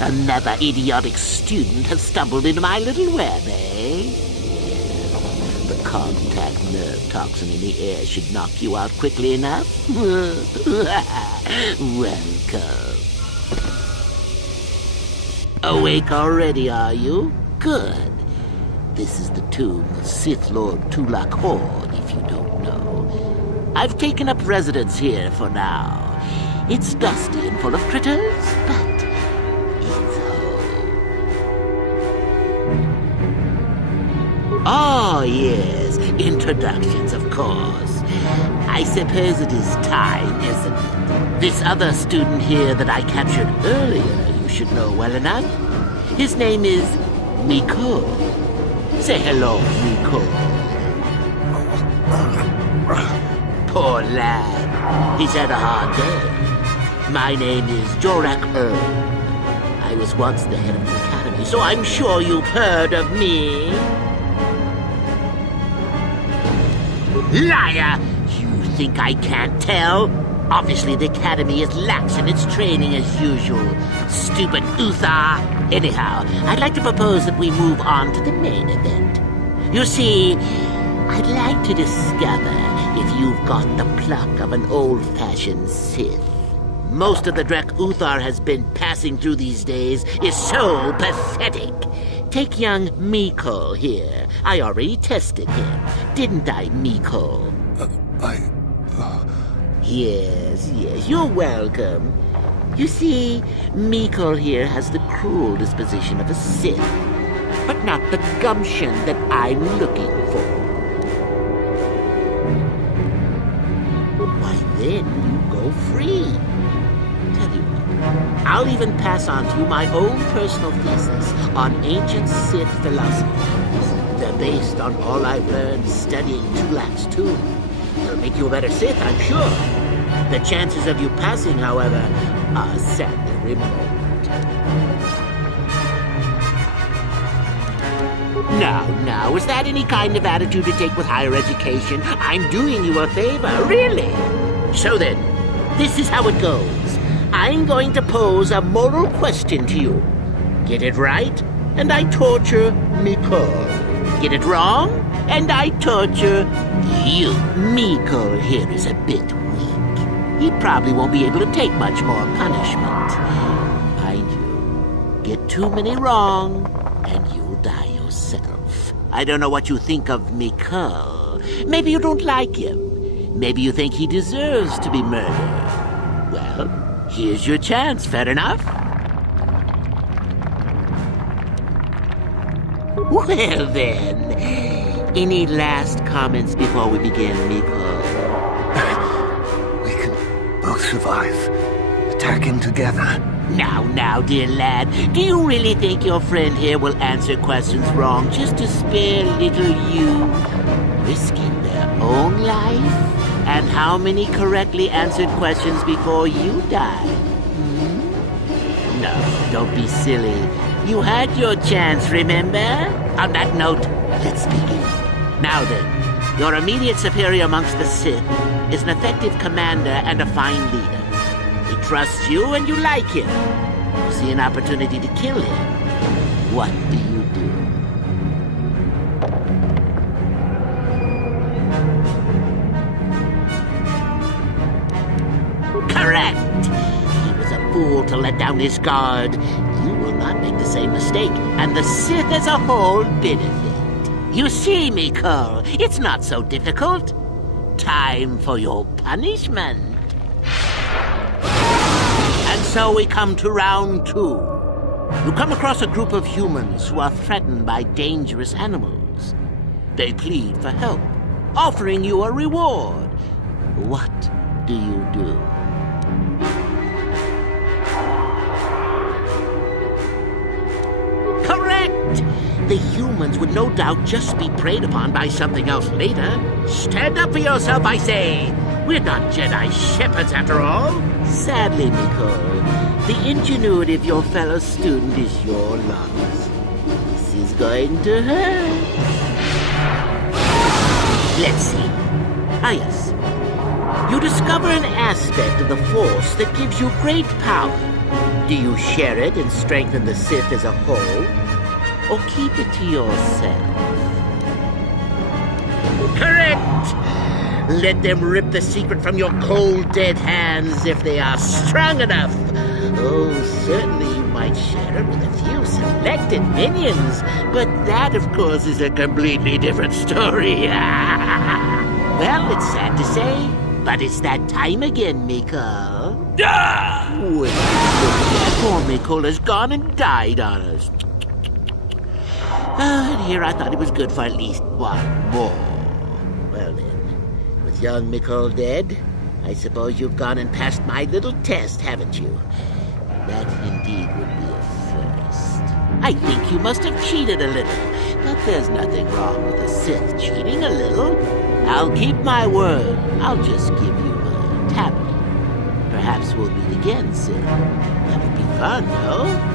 Another idiotic student has stumbled into my little web, eh? The contact nerve toxin in the air should knock you out quickly enough. Welcome. Awake already, are you? Good. This is the tomb of Sith Lord Tulak Hord, if you don't know. I've taken up residence here for now. It's dusty and full of critters, but it's home. Oh, yes, introductions, of course. I suppose it is time, isn't it? This other student here that I captured earlier, you should know well enough. His name is Miko. Say hello, Miko. Poor lad. He's had a hard day. My name is Jorak I was once the head of the academy, so I'm sure you've heard of me. Liar! You think I can't tell? Obviously, the academy is lax in its training as usual. Stupid Uthar. Anyhow, I'd like to propose that we move on to the main event. You see, I'd like to discover if you've got the pluck of an old-fashioned Sith. Most of the Drek Uthar has been passing through these days is so pathetic. Take young Miko here. I already tested him, didn't I, Miko? Yes, you're welcome. You see, Miko here has the cruel disposition of a Sith, but not the gumption that I'm looking for. then you go free. Tell you what, I'll even pass on to you my own personal thesis on ancient Sith philosophy. They're based on all I've learned studying Tulak's tomb. It'll make you a better Sith, I'm sure. The chances of you passing, however, are sadly remote. Now, is that any kind of attitude to take with higher education? I'm doing you a favor, really. So then, this is how it goes. I'm going to pose a moral question to you. Get it right, and I torture Mikol. Get it wrong, and I torture you. Mikol here is a bit weak. He probably won't be able to take much more punishment. Mind you, get too many wrong, and you'll die yourself. I don't know what you think of Mikol. Maybe you don't like him. Maybe you think he deserves to be murdered. Well, here's your chance, fair enough? Well then, any last comments before we begin, Mikol? We can both survive. Attacking together. Now, dear lad, do you really think your friend here will answer questions wrong just to spare little you? Risking their own life? And how many correctly answered questions before you die? No, don't be silly. You had your chance, remember? On that note, let's begin. Now then, your immediate superior amongst the Sith is an effective commander and a fine leader. He trusts you and you like him. You see an opportunity to kill him. What do you do? Correct! He was a fool to let down his guard. You will not make the same mistake, and the Sith as a whole benefit. You see, Mikol, it's not so difficult. Time for your punishment. And so we come to round 2. You come across a group of humans who are threatened by dangerous animals. They plead for help, offering you a reward. What do you do? Correct! The humans would no doubt just be preyed upon by something else later. Stand up for yourself, I say! We're not Jedi shepherds, after all. Sadly, Mikol, the ingenuity of your fellow student is your loss. This is going to hurt. Let's see. Ah, yes. You discover an aspect of the Force that gives you great power. Do you share it and strengthen the Sith as a whole? Or keep it to yourself? Correct! Let them rip the secret from your cold, dead hands if they are strong enough. Oh, certainly you might share it with a few selected minions, but that, of course, is a completely different story. Well, it's sad to say, but it's that time again, Mikol. Well, poor Mikol has gone and died on us. And here I thought it was good for at least one more. Well then, with young Mikol dead, I suppose you've gone and passed my little test, haven't you? That indeed would be a first. I think you must have cheated a little, but there's nothing wrong with a Sith cheating a little. I'll keep my word. I'll just give you my tablet. Perhaps we'll meet again soon. That would be fun, no?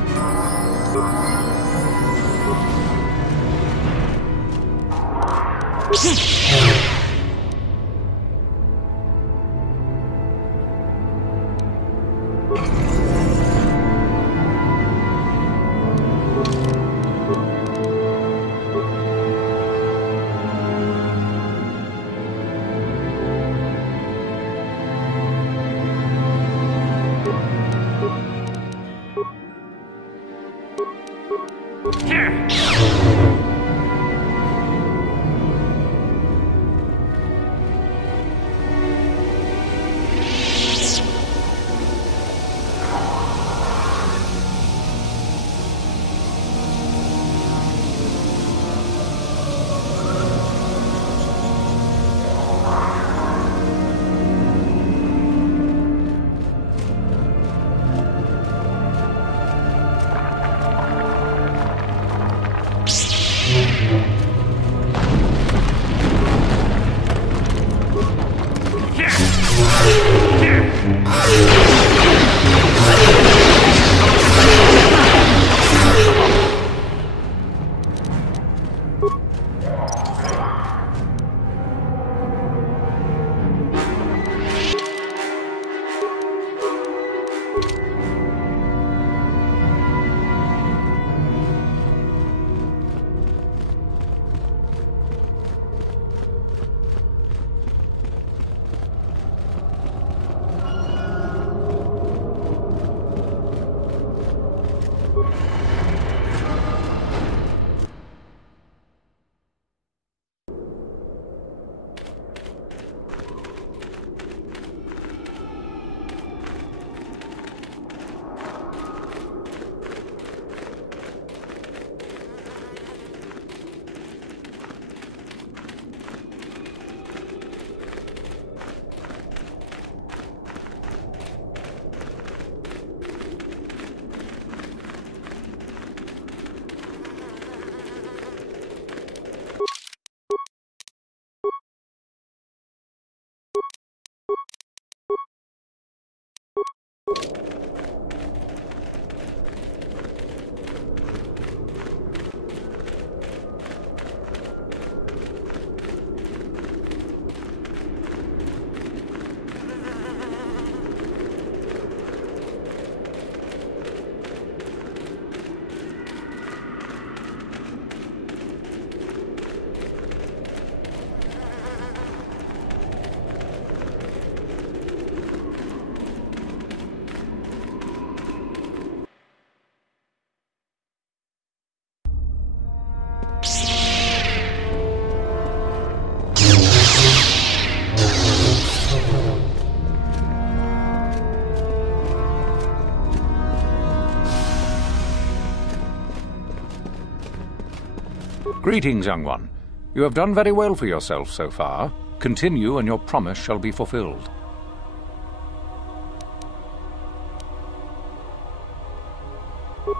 Greetings, young one. You have done very well for yourself so far. Continue, and your promise shall be fulfilled.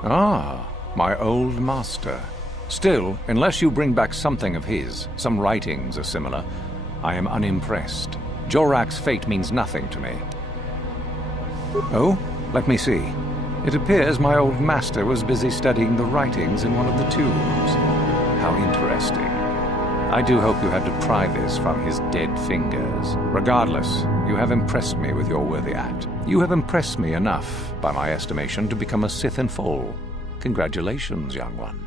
Ah, my old master. Still, unless you bring back something of his, some writings or similar, I am unimpressed. Jorak's fate means nothing to me. Oh, let me see. It appears my old master was busy studying the writings in one of the tombs. How interesting. I do hope you had to pry this from his dead fingers. Regardless, you have impressed me with your worthy act. You have impressed me enough, by my estimation, to become a Sith in full. Congratulations, young one.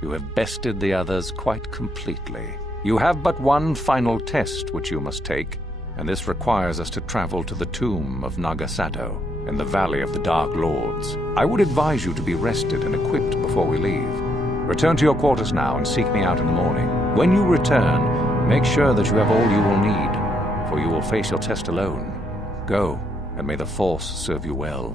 You have bested the others quite completely. You have but one final test which you must take, and this requires us to travel to the tomb of Nagasado, in the Valley of the Dark Lords. I would advise you to be rested and equipped before we leave. Return to your quarters now and seek me out in the morning. When you return, make sure that you have all you will need, for you will face your test alone. Go, and may the Force serve you well.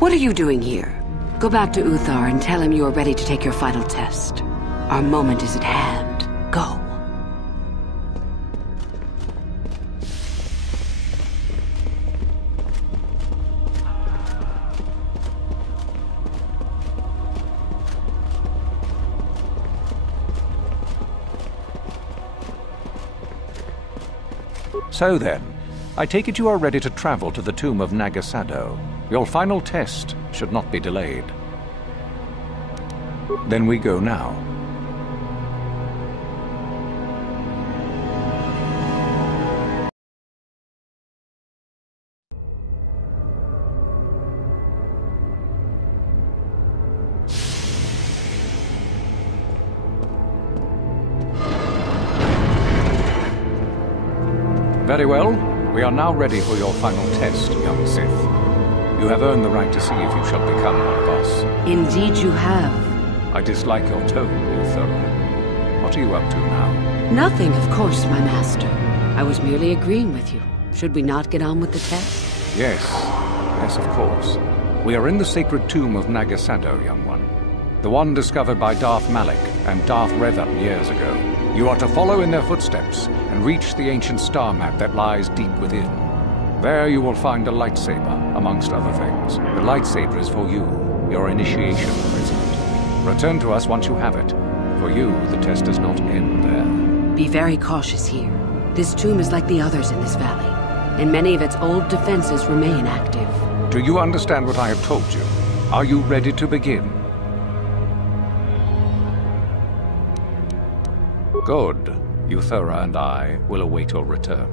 What are you doing here? Go back to Uthar and tell him you are ready to take your final test. Our moment is at hand. Go. So then, I take it you are ready to travel to the tomb of Nagasado. Your final test should not be delayed. Then we go now. Very well. We are now ready for your final test, young Sith. You have earned the right to see if you shall become one of us. Indeed you have. I dislike your tone, Uthar. What are you up to now? Nothing, of course, my master. I was merely agreeing with you. Should we not get on with the test? Yes. Yes, of course. We are in the sacred tomb of Nagasado, young one. The one discovered by Darth Malak and Darth Revan years ago. You are to follow in their footsteps and reach the ancient star map that lies deep within. There you will find a lightsaber, amongst other things. The lightsaber is for you, your initiation present. Return to us once you have it. For you, the test does not end there. Be very cautious here. This tomb is like the others in this valley, and many of its old defenses remain active. Do you understand what I have told you? Are you ready to begin? Good. Uthara and I will await your return.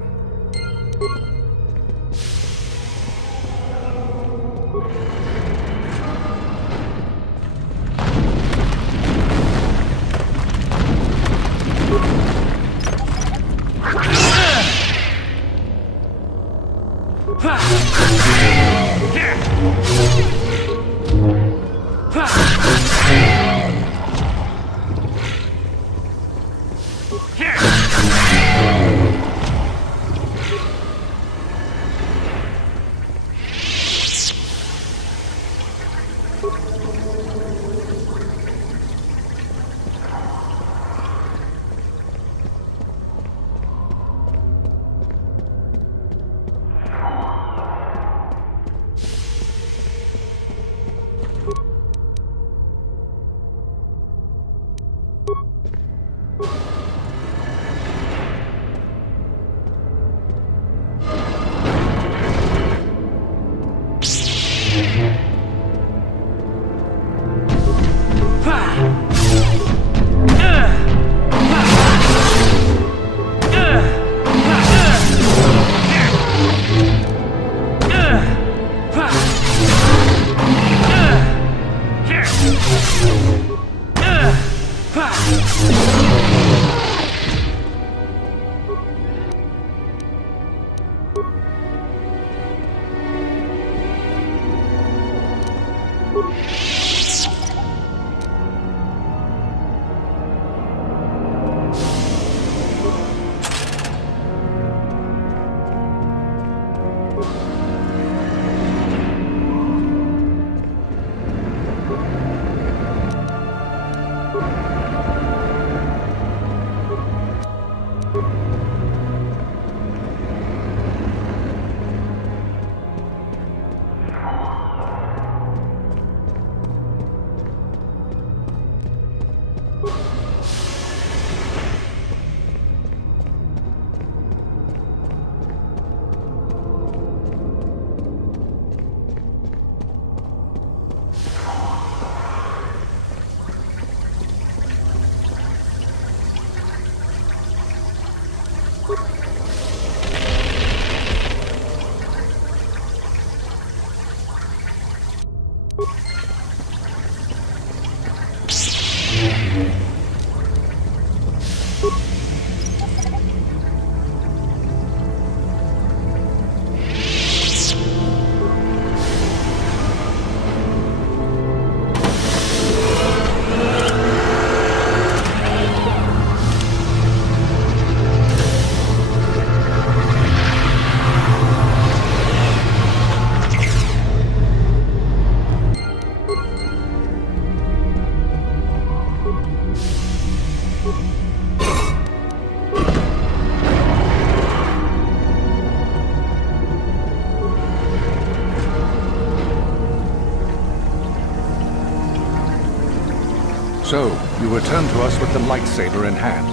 So, you return to us with the lightsaber in hand,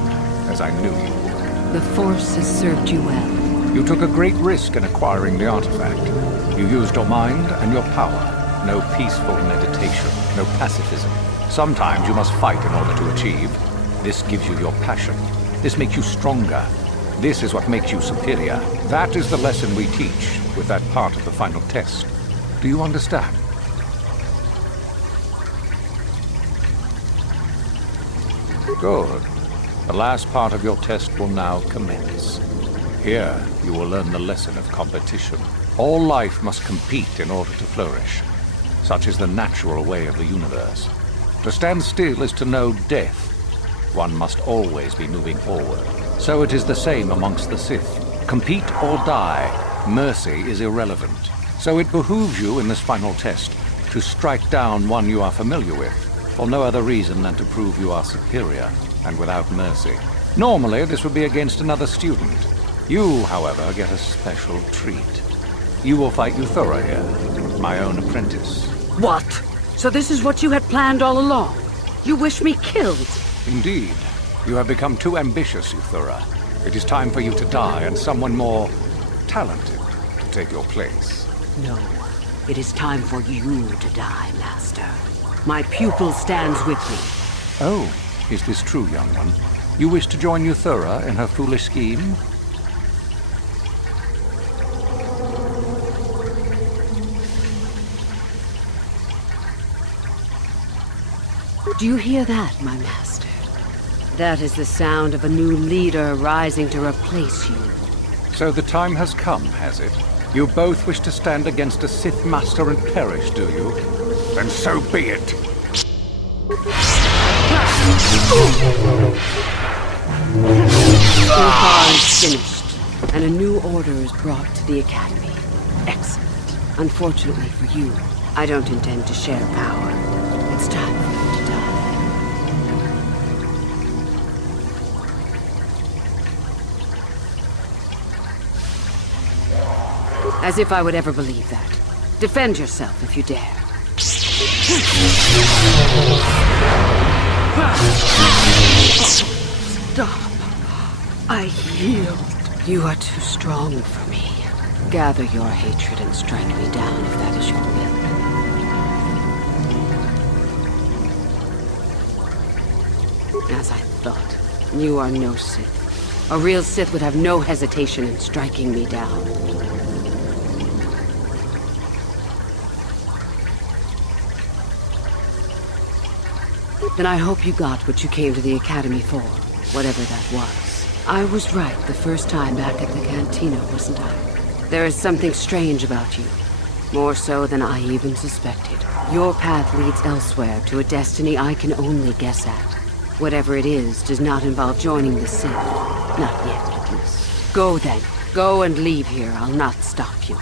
as I knew you would. The Force has served you well. You took a great risk in acquiring the artifact. You used your mind and your power. No peaceful meditation, no pacifism. Sometimes you must fight in order to achieve. This gives you your passion. This makes you stronger. This is what makes you superior. That is the lesson we teach with that part of the final test. Do you understand? Good. The last part of your test will now commence. Here, you will learn the lesson of competition. All life must compete in order to flourish. Such is the natural way of the universe. To stand still is to know death. One must always be moving forward. So it is the same amongst the Sith. Compete or die. Mercy is irrelevant. So it behooves you in this final test to strike down one you are familiar with, for no other reason than to prove you are superior and without mercy. Normally, this would be against another student. You, however, get a special treat. You will fight Euthura here, my own apprentice. What? So this is what you had planned all along? You wish me killed? Indeed. You have become too ambitious, Euthura. It is time for you to die, and someone more talented to take your place. No. It is time for you to die, Master. My pupil stands with me. Oh, is this true, young one? You wish to join Euthura in her foolish scheme? Do you hear that, my master? That is the sound of a new leader rising to replace you. So the time has come, has it? You both wish to stand against a Sith Master and perish, do you? Then so be it! Korriban is finished, and a new order is brought to the Academy. Excellent. Unfortunately for you, I don't intend to share power. It's time for you to die. As if I would ever believe that. Defend yourself if you dare. Stop. I yield. You are too strong for me. Gather your hatred and strike me down if that is your will. As I thought, you are no Sith. A real Sith would have no hesitation in striking me down. Then I hope you got what you came to the Academy for, whatever that was. I was right the first time back at the cantina, wasn't I? There is something strange about you. More so than I even suspected. Your path leads elsewhere to a destiny I can only guess at. Whatever it is does not involve joining the Sith. Not yet, at least. Go then. Go and leave here. I'll not stop you.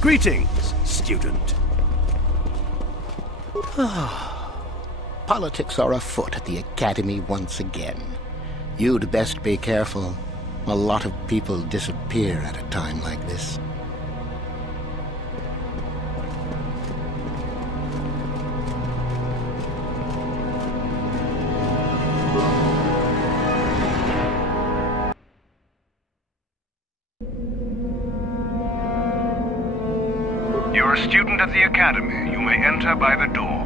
Greetings, student. Politics are afoot at the Academy once again. You'd best be careful. A lot of people disappear at a time like this. You're a student at the Academy. You may enter by the door.